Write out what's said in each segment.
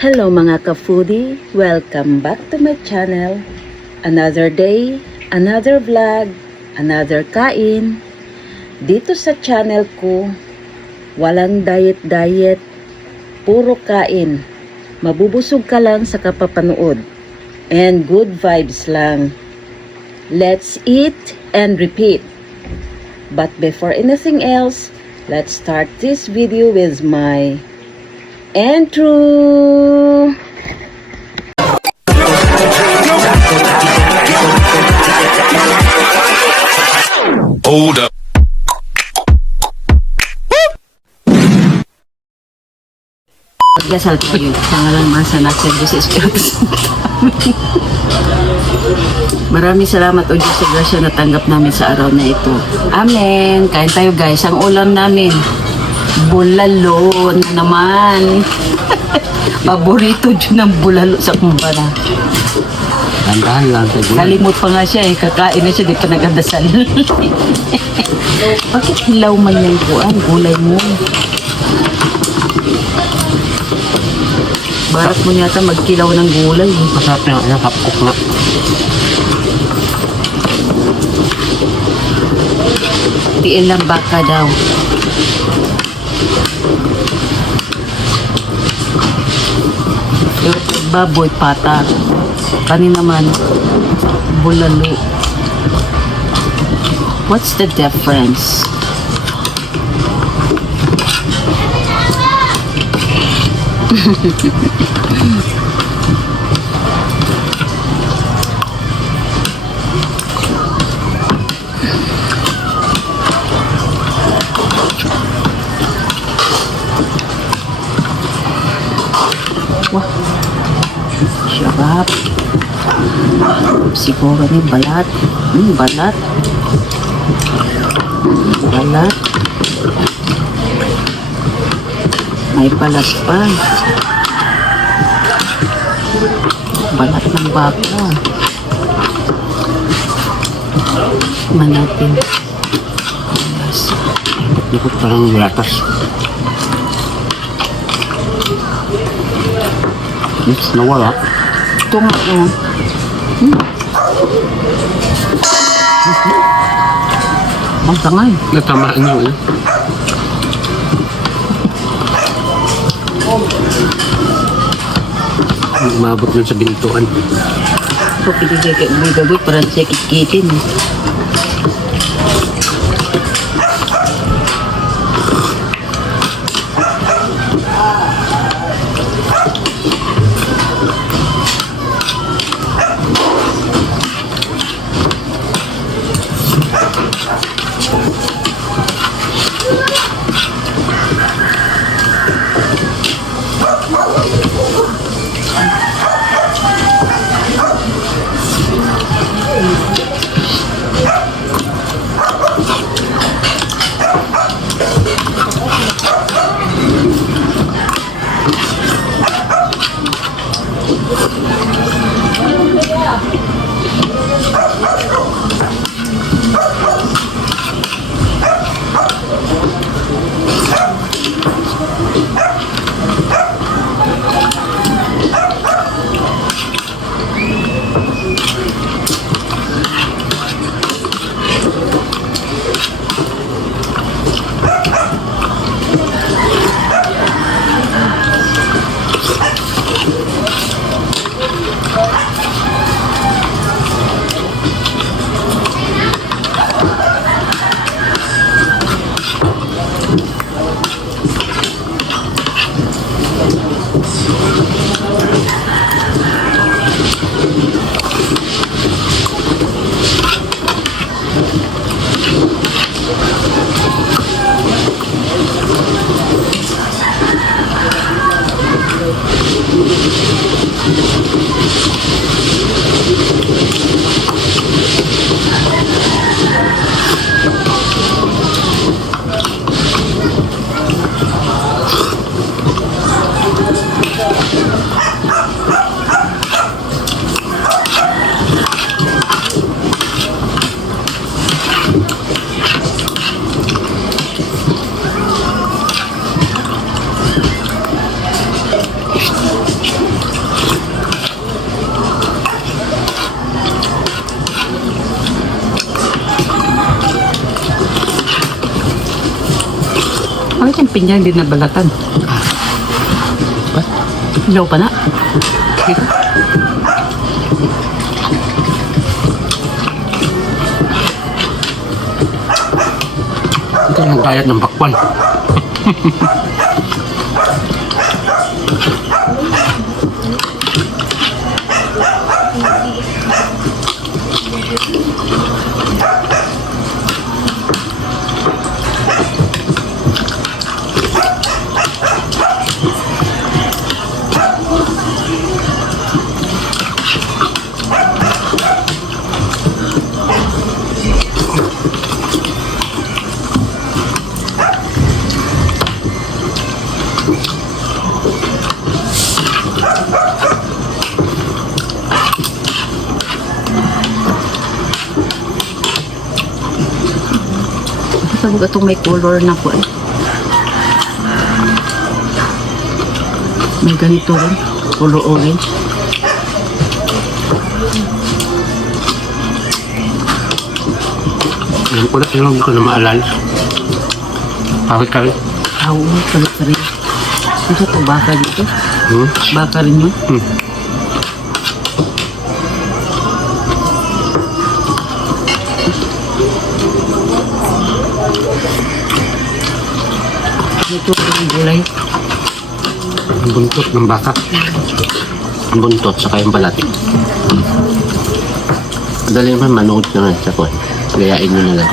Hello mga ka-foodie! Welcome back to my channel. Another day, another vlog, another kain. Dito sa channel ko, walang diet-diet, puro kain. Mabubusog ka lang sa kapapanood. And good vibes lang. Let's eat and repeat. But before anything else, let's start this video with my intro. Hold up. Pagdasal tayo sa ngalan masa natin Diyos Espiritu Santo. Maraming salamat o Diyos sa grasya na tanggap namin sa araw na ito. Amen. Kain tayo guys. Ang ulam namin, bulalo na naman. Paborito dyan ng bulalo sa kumbara. Tandahan lang sa buwan. Kalimot pa nga siya eh. Kakain na siya. Di pa nagdasal. Bakit hilaw man yan kuan? Gulay mo. Barat mo yata magkilaw ng gulay. Masarap na yung kapkok na. Tiil lang baka daw. Yung baboy pata. Kani naman bulalo. What's the difference? Wah, sarap. Siguro ni balat. Balat. Balat. May balat pa. Balat ng baka. Manapin. Yes. Likot parang latas. Yes, nawala. Ito nga yun. Ang tangay. Natamaan nyo eh. Umabot nun sa bintuan. Ito pinigay kay Uy parang siya kikitin. pinya hindi nabalatan. Ba? Ilaw pa na. Ito yung diet ng bakwan. Saan ba itong may color na po eh? May ganito rin. Color orange. Alam ko na, pero hindi ko na maalala. Kawit-kawit. Oo, kalit rin. Ito po, baka dito. Baka rin yun. Ito yung gulay. Ang buntot ng baka. Ang buntot, saka yung balat. Madali naman manood naman sa kwan. Gayain nyo na lang.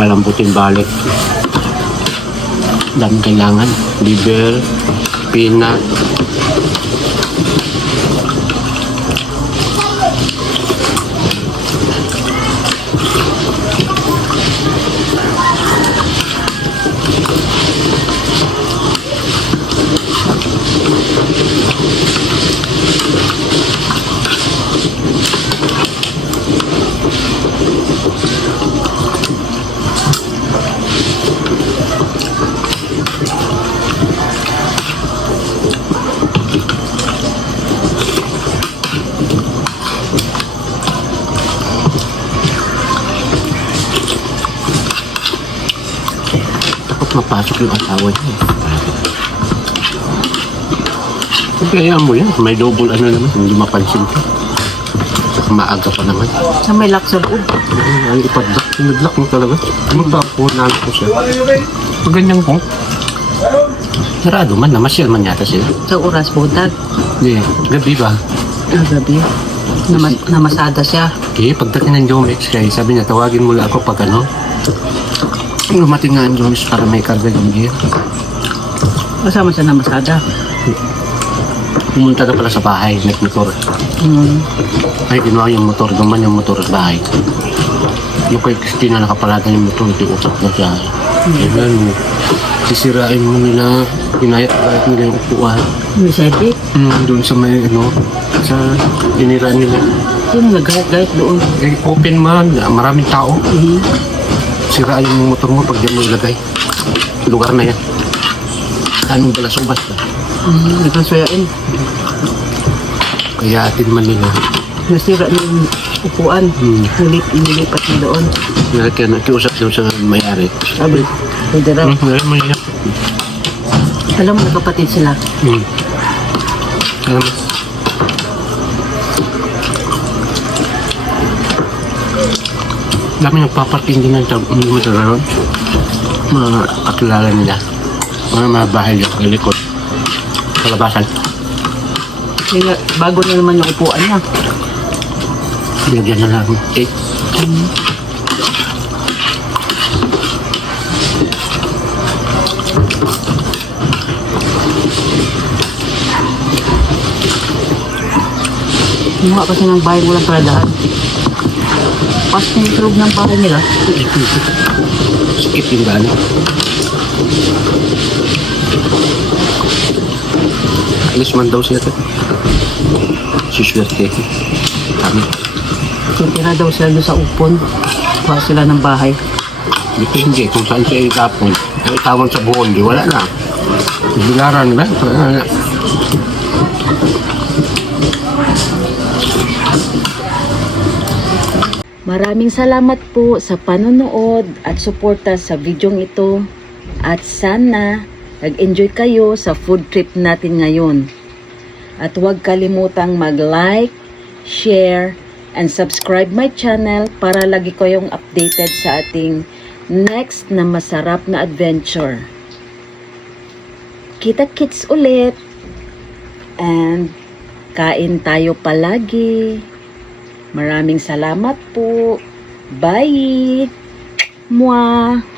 Palambutin balik. Dami kailangan. Liver, peanut. Mapasok yung asawa niya. Kaya mo yan. May double ano naman. Hindi mapansin ka. Saka maaga pa naman. Sa may lock sa loob. Ay, ipadlock. Nag-lock mo talaga. Magpapunan ko siya. Ganyan ko. Sarado man. Namasyal man yata sila. Sa oras buntag. Hindi. Gabi ba? Gabi. Namasada siya. Okay. Pagdating ng Jomex kaya sabi niya tawagin mo lang ako pag ano. Lumating nga ang Jomex para may karga yung gear. Kasama siya namasada. Pumunta na pala sa bahay. Nag-motor. Ay, ginawa yung motor. Guman yung motor sa bahay. Yung kay Christina nakapalatan yung motor. Usap na siya. Kailan mo. Sisirain mo nila. Pinayat nila yung upuan. May sedi. Doon sa may ano. Sa diniraan nila. Sino nagahit-gahit doon? Eh, open man. Maraming tao. Siraan yung motor mo pag diyan mo ilagay. Lugar na yan. Anong balasubas ba? Nagkasuyain. Kaya atin man nila. Nasira yung upuan. Nilipat niya doon. Kaya nakiusap doon sa mayari. Sabi, pwede raw. Ngayon mo yan. Alam mo, kapatid sila. Alam mo. Dami nagpaparking din ng motor ron. Mga kakilala nila. Mga bahay dyan sa likod. Sa labasan. Kaya bago na naman yung upuan niya. Binigyan na lang. Eh. Kumuha kasi ng bahay walang paradahan. Pas na yung tulog ng bahay nila. Skip yung gano'n. Alis man daw siya ito. Suswerte. Kami. Titira daw sila doon sa upon. Kuha sila ng bahay. Depende kung saan siya itapon. Ang itawon sa buhon, di wala na. Bilaran na. Wala na. Maraming salamat po sa panonood at suporta sa videong ito. At sana nag-enjoy kayo sa food trip natin ngayon. At huwag kalimutang mag-like, share, and subscribe my channel para lagi kayong updated sa ating next na masarap na adventure. Kita-kits ulit! And kain tayo palagi! Maraming salamat po! Bye! Mwah!